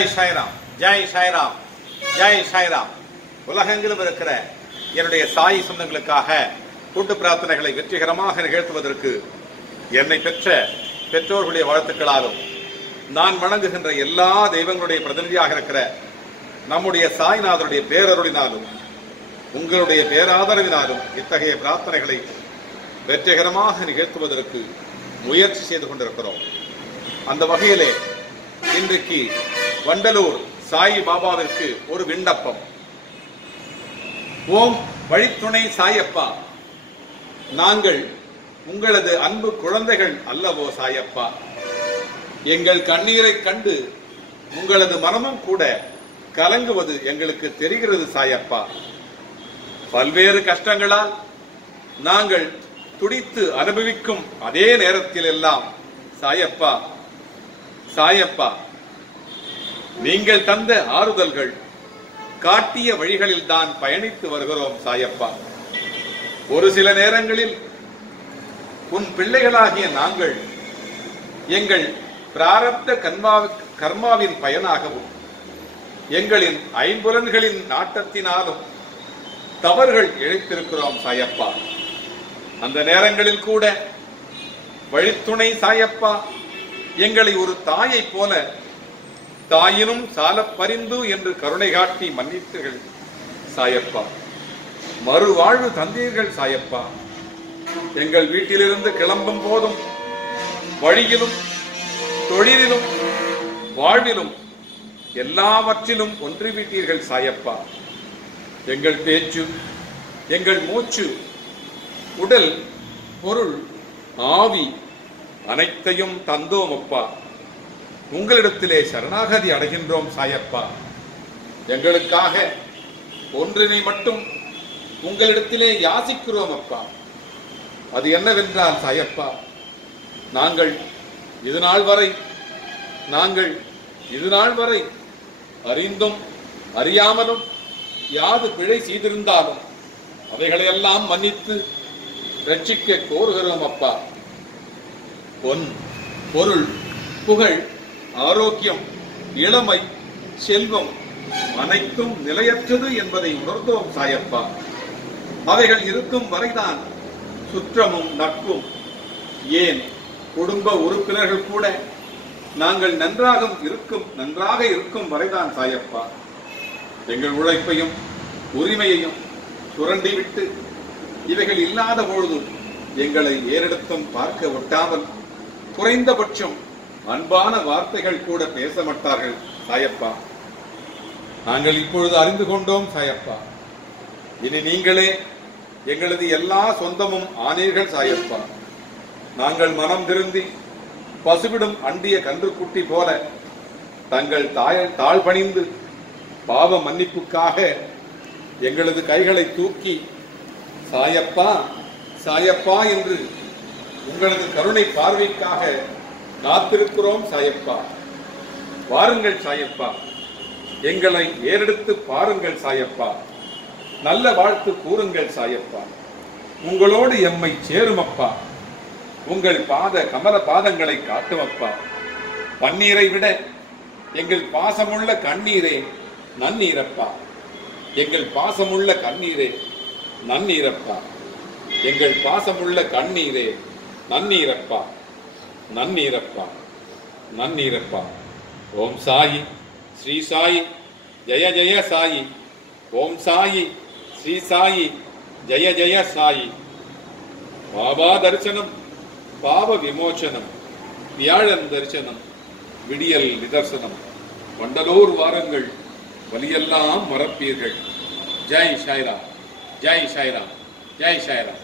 ஜெய் சாய்ராம், ஜெய் சாய்ராம், ஜெய் சாய்ராம். உலகெங்கிலும் இருக்கிற என்னுடைய சாய் சொந்தங்களுக்காக கூட்டு பிரார்த்தனைகளை வெற்றிகரமாக நிகழ்த்துவதற்கு என்னை பெற்ற பெற்றோர்களுடைய வாழ்த்துக்களாலும் நான் வணங்குகின்ற எல்லா தெய்வங்களுடைய பிரதிநிதியாக இருக்கிற நம்முடைய சாய்நாதருடைய பேரருளினாலும் உங்களுடைய பேராதரவினாலும் இத்தகைய பிரார்த்தனைகளை வெற்றிகரமாக நிகழ்த்துவதற்கு முயற்சி செய்து கொண்டிருக்கிறோம். அந்த வகையிலே இன்றைக்கு வண்டலூர் சாய் பாபாவிற்கு ஒரு விண்ணப்பம். ஓம் வழித்துணை சாயப்பா, நாங்கள் உங்களது அன்பு குழந்தைகள் அல்லவோ சாயப்பா. எங்கள் கண்ணீரை கண்டு உங்களது மனமும் கூட கலங்குவது எங்களுக்கு தெரிகிறது சாயப்பா. பல்வேறு கஷ்டங்களால் நாங்கள் துடித்து அனுபவிக்கும் அதே நேரத்தில் எல்லாம் சாயப்பா சாயப்பா, நீங்கள் தந்த ஆறுதல்கள் காட்டிய வழிகளில் தான் பயணித்து வருகிறோம் சாயப்பா. ஒரு சில நேரங்களில் உன் பிள்ளைகளாகிய நாங்கள் எங்கள் பிராரப்த கர்மாவின் பயனாகவும் எங்களின் ஐம்புலன்களின் நாட்டத்தினாலும் தவறுகள் இழைத்திருக்கிறோம் சாயப்பா. அந்த நேரங்களில் கூட வழித்துணை சாயப்பா எங்களை ஒரு தாயை போல தாயினும் சால பரிந்து என்று கருணை காட்டி மன்னித்தீர்கள் சாயப்பா. மறுவாழ்வு தந்தீர்கள் சாயப்பா. எங்கள் வீட்டிலிருந்து கிளம்பும் போதும் வழியிலும் தொழிலிலும் வாழ்விலும் எல்லாவற்றிலும் ஒன்றிவிட்டீர்கள் சாயப்பா. எங்கள் பேச்சு, எங்கள் மூச்சு, உடல், பொருள், ஆவி அனைத்தையும் தந்தோம் அப்பா. உங்களிடத்திலே சரணாகதி அடைகின்றோம் சாயப்பா. எங்களுக்காக ஒன்றினை மட்டும் உங்களிடத்திலே யாசிக்கிறோம் அப்பா. அது என்னவென்றால் சாயப்பா, நாங்கள் இதுநாள் வரை அறிந்தும் அறியாமலும் யாது பிழை செய்திருந்தாலும் அவைகளையெல்லாம் மன்னித்து ரட்சிக்க கோருகிறோம் அப்பா. பொன், பொருள், புகழ், ஆரோக்கியம், இளமை, செல்வம் அனைத்தும் நிலையற்றது என்பதை உணர்ந்தோம் சாயப்பா. அவைகள் இருக்கும் வரைதான் சுற்றமும் நட்பும், ஏன் குடும்ப உறுப்பினர்கள் கூட நாங்கள் நன்றாக இருக்கும் வரைதான் சாயப்பா. எங்கள் உழைப்பையும் உரிமையையும் சுரண்டிவிட்டு இவைகள் இல்லாத பொழுது எங்களை ஏறெடுத்தும் பார்க்க ஒட்டாமல் குறைந்தபட்சம் அன்பான வார்த்தைகள் கூட பேச மாட்டார்கள் சாயப்பா. நாங்கள் இப்பொழுது அறிந்து கொண்டோம் சாயப்பா. இனி நீங்களே எங்களது எல்லா சொந்தமும் ஆனீர்கள் சாயப்பா. நாங்கள் மனம் திருந்தி பசுவிடும் அண்டிய கன்றுக்குட்டி போல தங்கள் தாழ்பணிந்து பாவ மன்னிப்புக்காக எங்களது கைகளை தூக்கி சாயப்பா சாயப்பா என்று உங்களது கருணை பார்வைக்காக காத்திருக்கிறோம் சாயப்பா. வாருங்கள் சாயப்பா, எங்களை ஏறெடுத்து பாருங்கள் சாயப்பா. நல்ல வாழ்த்து கூறுங்கள் சாயப்பா. உங்களோடு எம்மை சேருமப்பா. உங்கள் கமல பாதங்களை காட்டுமப்பா. பன்னீரை விட எங்கள் பாசமுள்ள கண்ணீரே நன்னீரப்பா. எங்கள் பாசமுள்ள கண்ணீரே நன்னீரப்பா. எங்கள் பாசமுள்ள கண்ணீரே நன்னீரப்பா. நன்னீரப்பா, நன்னீரப்பா. ஓம் சாயி ஸ்ரீ சாயி ஜெய ஜெய சாயி. ஓம் சாயி ஸ்ரீ சாயி ஜெய ஜெய சாயி. பாபா தரிசனம், பாவ விமோச்சனம், வியாழன் தரிசனம், விடியல் நிதர்சனம். வண்டலூர் வாருங்கள், வலியெல்லாம் மறப்பீர்கள். ஜெய் சாய்ராம், ஜெய் சாய்ராம், ஜெய் சாய்ராம்.